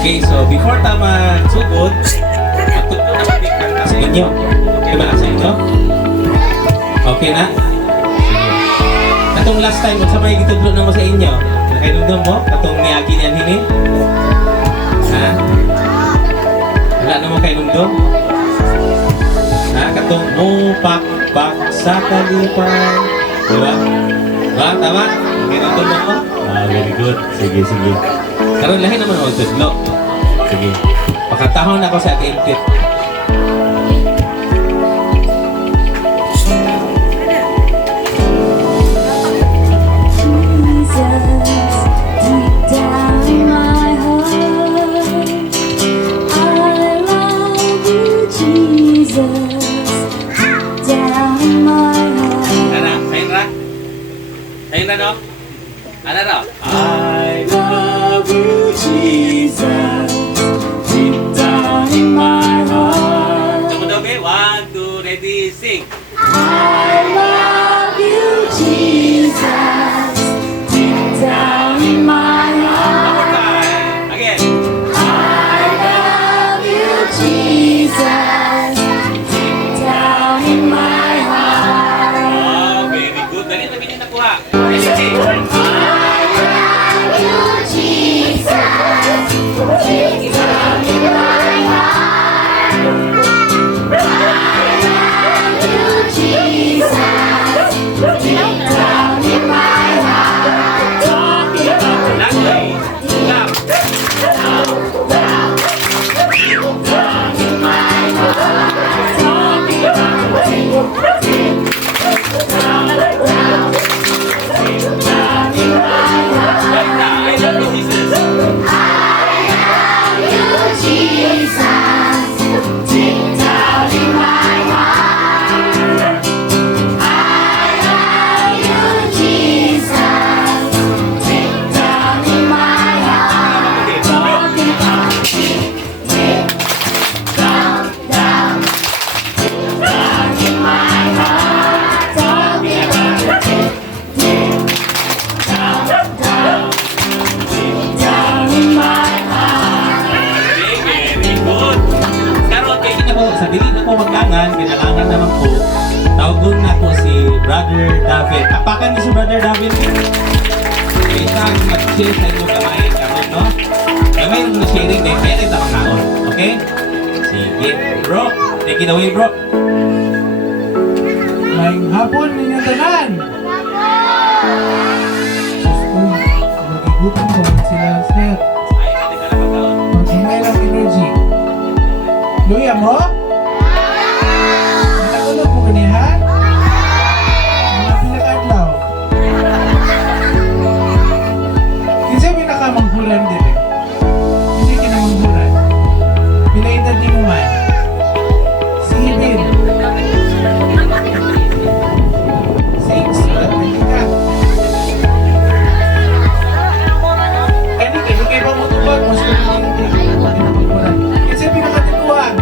Okay, so before tama sugod, matugtog na kami kanta sa inyo. Okay ba sa inyo? Okay na? Sige. Katong last time, sa may gitudlo na mo sa inyo, nakainugdom mo? Katong niyagi niyan hini? Ha? Wala naman kainugdom? Ha? Katong mupak-pak sa kalipan. Diba? Ba? Tama? Kainugdom mo ko? Ah, very good. Sige, sige. Karon lahi naman ako tudlo. Sige. Pakatahon ako sa ating no? Ano no? I love you, Jesus, deep down in my heart. Tumudobi, 1, 2, ready, sing. I love you, Jesus, deep down in my heart. One more time. Again. I love you, Jesus, deep down in my heart. Oh, very good. Dali na binin nakuha. Kailangan naman po, tawagon na po si Brother David. Apakan niyo si Brother David. Isang mag-share sa inyo kamay karon, no? Kamay nung sharing din, kaya rin tamang kaon. Okay? Sige, bro. Take it away, bro. Maayong hapon ninyong tanan. Magigutom ko sila, sir. Mag-ingay ng energy. Luya mo? Nakatulog mo ganihan? Mga pinakadlaw. Kinsa pinakamanghuran din eh. Hindi kinamanghuran. Pila edad ni mo man? Si Hibin. 6. Pagpili ka. Kaya ba mo tubag? Mas pinamanghuran. Kinsa pinakatikuan?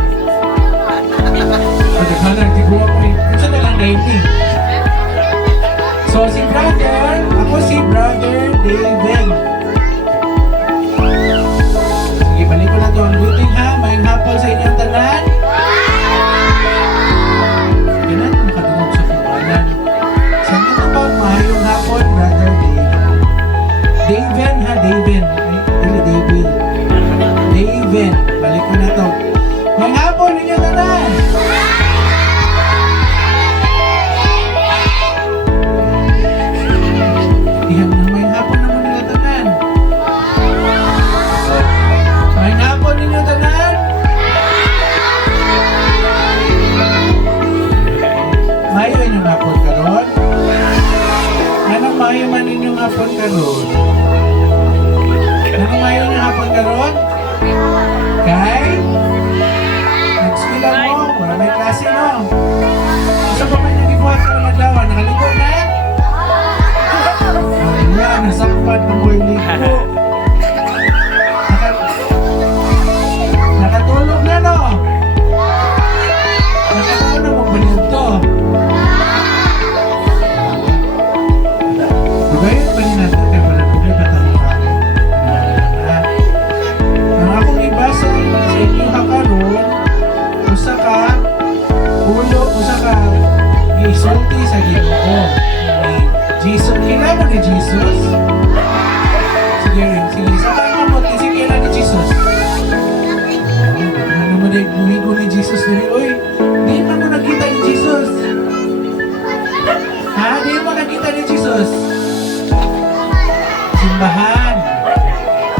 Isulti sa Ginoo ni Jesus. Kilala ni Jesus? Sige rin, sige. Sakay mo mo, kasi kilala ni Jesus. Ano naman ay buhigo ni Jesus dali? Uy, di mo nakita ni Jesus. Ha? Di mo nakita ni Jesus? Simbahan.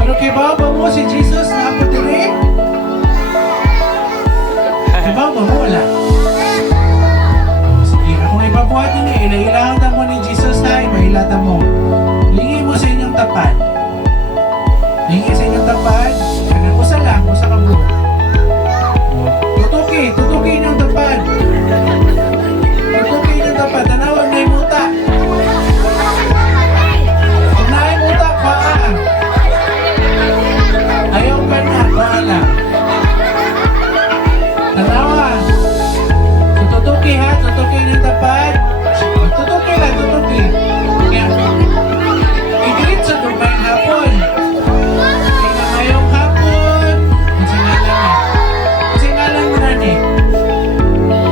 Pero kibaw ba mo si Jesus na po dali? Kibaw ba mo? Wala. Sige, ako may pabuhat din eh. Ilailangan mo ni Jesus na, mailata mo. Lingi mo sa inyong tapat. Lingi sa inyong tapat. Kaya usa lang, usa ka bro. Tutuki inyong tapat. Tutuki inyong tapat. Tanawag na imuta. Kung na imuta, paa. Ayaw ka na, paa lang. Tanawan. So, tutuki ha, tutuki inyong tapat. Tutuki lang, tutuki. Yan. I-greet sa dumayang hapon. Ngayong hapon. Ang singalan na. Ang singalan mo na ni.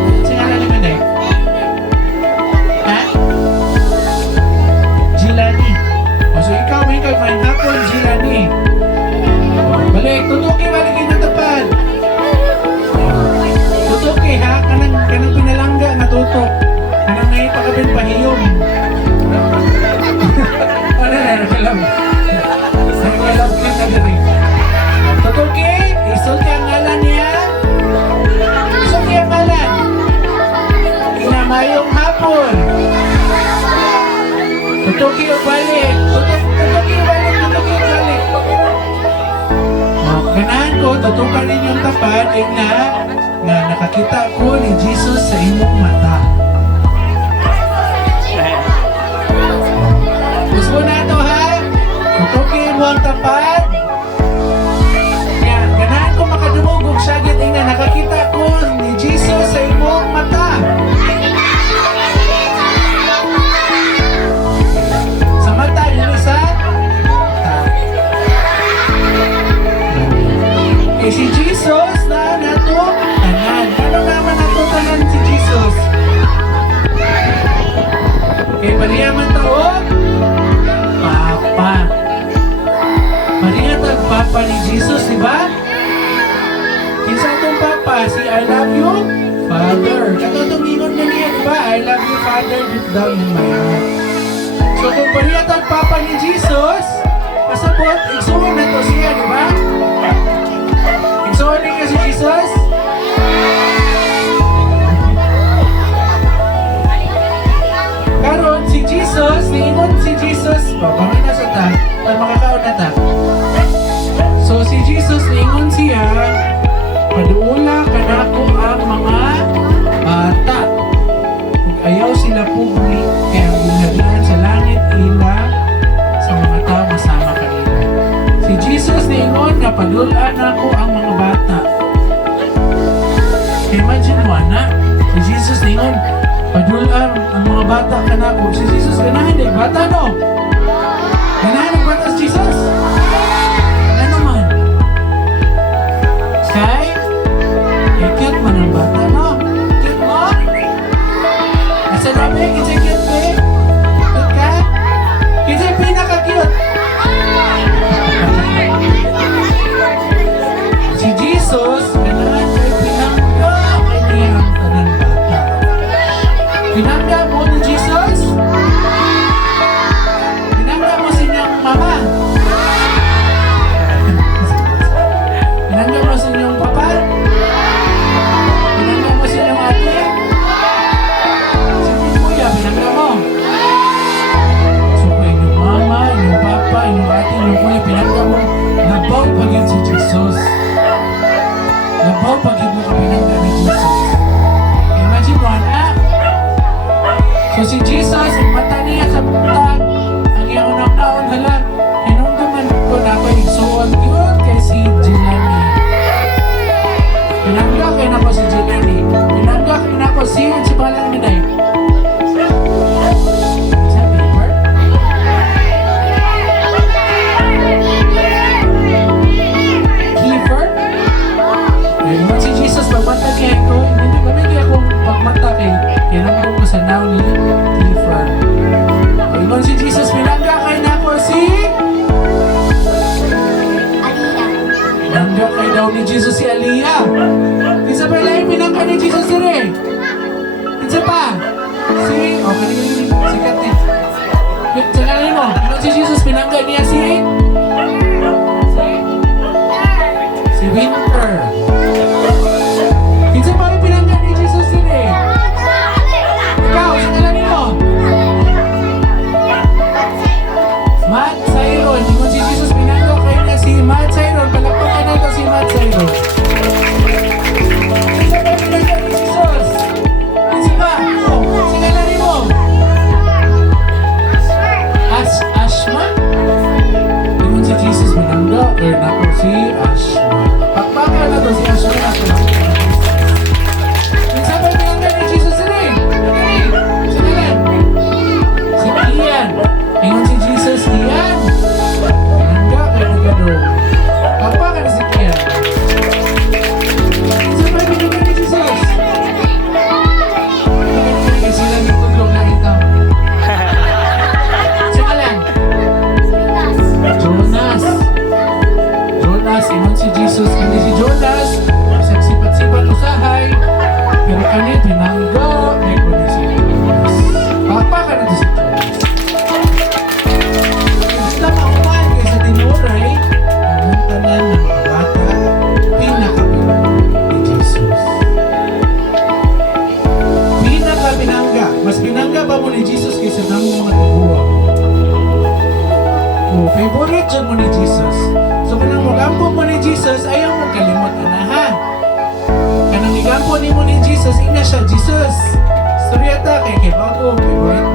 Ang singalan mo na. Ha? Gilani. O so ikaw may kagmayang hapon, Gilani. Balik, tutuki balik inyong tapat. Tutuki ha, kanang pinalangga na tutok. Kanang may pakabin pahiyom. Ano na, nakalam. Nakalam ka na rin. Tutuki, isulti ang ngalan niya. Isulti ang ngalan. Inamayong hapon. Tutuki o balik. Tutuki o balik, tutuki o balik. Ganahan ko, tutukan ninyong tapat na nakakita ko ni Jesus sa imong mata. Gusto na ito ha? Tutukin mo ang tapat. Yan, ganahan ko makadumugog siya. Tingnan, nakakita ko ni Jesus sa imong mata. Sa mata, yun isa. Eh si Jesus na nato tanan. Ano naman nato tanan si Jesus? Eh paliyaman tao? Papa. Paliyaman tao Papa ni Jesus, di ba? Kinsa itong Papa? Si I love you, Father. Ito itong ingon na niya, di ba? I love you, Father, deep down in my heart. So kung paliyaman tao Papa ni Jesus, pasabot, igsuon na to siya, di ba? Sorry ka si Jesus? Karon si Jesus, niingon si Jesus, babangin na sa ta, para makakaon na ta. So si Jesus, niingon siya, paduula ka na ko ang mga bata. Kung ayaw sila pugni, kaya binarihan sa langit ila sa mga tao masama kanila. Si Jesus niingon nga padulaan ako ang mga bata. Imagine mo anak, si Jesus niingon padulaan ang mga bata kanako. Si Jesus ganahan eh, bata no? Ganahan ang bata si Jesus? Ano man? Kay? Cute man ang bata no? Cute mo? Asa nabi, kitsa cute be? Cute ka? Kitsa pinaka-cute? Si Jesus, ganahan ay pinangga ay niyang tanan bata. Pinangga mo ni Jesus? Pinangga mo sinyang mama? daw ni Jesus si Aliyah. Isa pa lang pinangga ni Jesus dire. Isa pa. Sikat niya. Tsagalin mo, ano si Jesus pinangga niya si Winter. Isa pa yung pinangga ni Jesus dire. Ikaw, tsagalin mo. Matt Sayron, ingon si Jesus pinangga kayo niya si Matt Sayron. Palakpakan na ito si Matt Sayron. Isa pa yung pinangga ni Jesus. Isa pa. Tsagalin mo. Ashma? Ingon si Jesus pinangga or nako si Ashma. Pakpakan na to si Ashma na to. Isa pa yung pinangga ni Jesus rin. Tsagalin. Si Ian. Ingon si Jesus, Ian. Pinangga kayo na gano'n. Pakpakan na si Ian. Isa pa yung pinangga ni Jesus. Pinangga sila ng tulog na ito. Tsagalin. Jonas, ingon si Jesus, kani si Jonas, isang sipat-sipat usahay, pero kani pinangga, ay kani si Jonas. Papa ka na to si Jonas. Basta mauman kayo sa tinuray, ang tanan ng mga bata, pinakapinangga ni Jesus. Pinakapinangga, mas pinangga pa mo ni Jesus kaysa ng mga tiguang. Favorite dyan mo ni Jesus. So kanang magampo mo ni Jesus, ayaw mo kalimot na ha. Kanang igampo ni mo ni Jesus, ina siya Jesus. Storyata kay bago, favorite